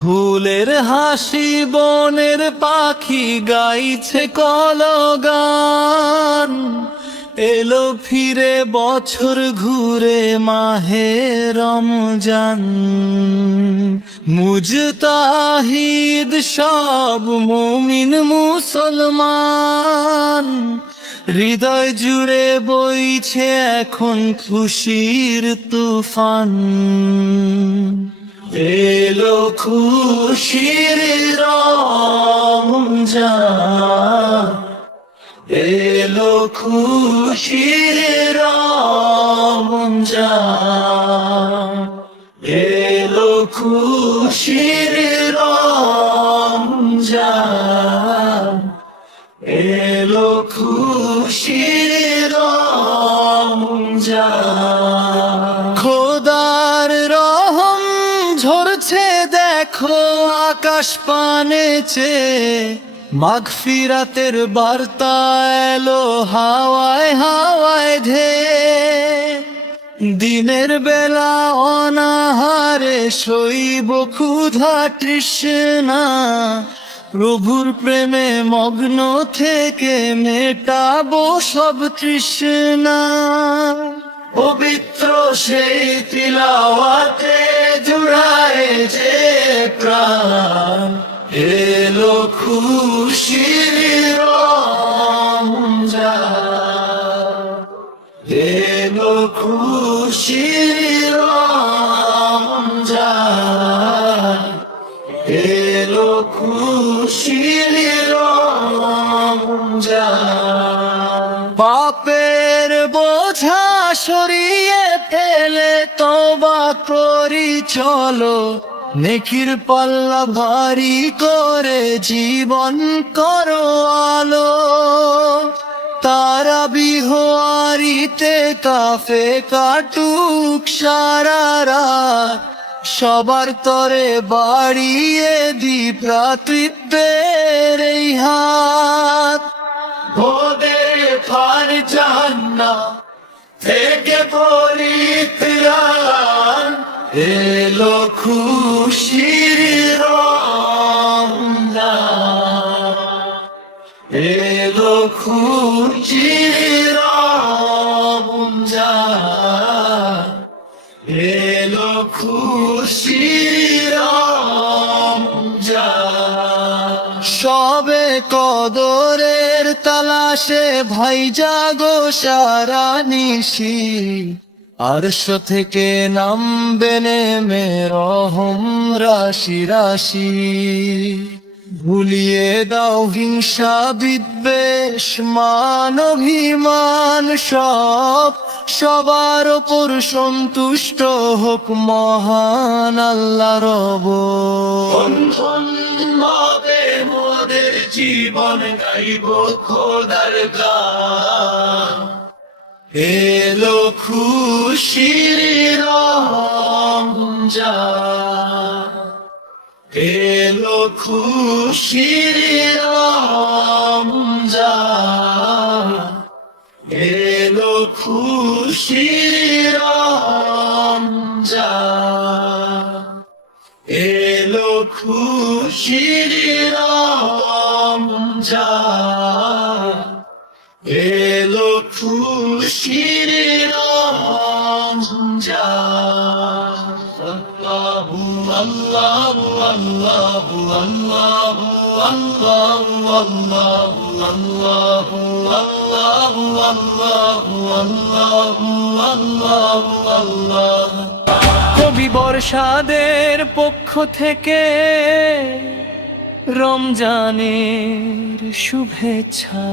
ফুলের হাসি বনের পাখি গাইছে কলগান, এলো ফিরে বছর ঘুরে মাহে রমজান। মুজতাহিদ সব মুমিন মুসলমান, হৃদয় জুড়ে বইছে এখন খুশির তুফান। এলো খুশির রমজান, এলো খুশির রমজান, এলো খুশির রমজান, এলো খুশির রমজান। খোদার রহম ঝরছে দেখো আকাশ পানে চেয়ে, মাগফিরাতের বার্তা এলো হাওয়ায় হাওয়ায় ধেয়ে। দিনের বেলা অনাহারে সইব ক্ষুধা তৃষ্ণা, প্রভুর প্রেমে মগ্ন থেকে মেটাবো সব তৃষ্ণা। পবিত্র সেই তিলাওয়াতে জুড়ায় যে প্রাণ, এলো খুশির রমজান, এলো খুশির রমজান, এলো খুশির রমজান। পাপের বোঝা সরিয়ে ফেলে তওবা করি চলো, নেকির পাল্লা ভারী করে জীবন করো আলো। তারাবিহ আরিতে কাফে কাটুক সারা রাত, সবার তরে বাড়িয়ে দি ভ্রাতৃত্বের এই হাত। ওদের ফার জান্নাত থেকে পরিত্রাণ, এলো খুশির রমজান, এলো খুশির রমজান, এলো খুশির রমজান। সবে কদরের তালাশে ভাই জাগো সারা নিশি, আরশ থেকে নামবে নেমে রহম রাশি রাশি। ভুলিয়ে দাও হিংসা বিদ্বেষ মান অভিমান সব, সবার ওপর সন্তুষ্ট হোক মহান আল্লাহ রব। মতে মোদের জীবন গাইব খোদার গান, এলো খুশির রমজান, এলো খুশির রমজান, এলো খুশির রমজান, এলো খুশির রমজান, এলো খুশির রমজান। আল্লাহু আল্লাহু আল্লাহু আল্লাহু আল্লাহু আল্লাহু আল্লাহু আল্লাহু আল্লাহু আল্লাহু আল্লাহু আল্লাহ। কবি বর্ষাদের পক্ষ থেকে রমজানের শুভেচ্ছা।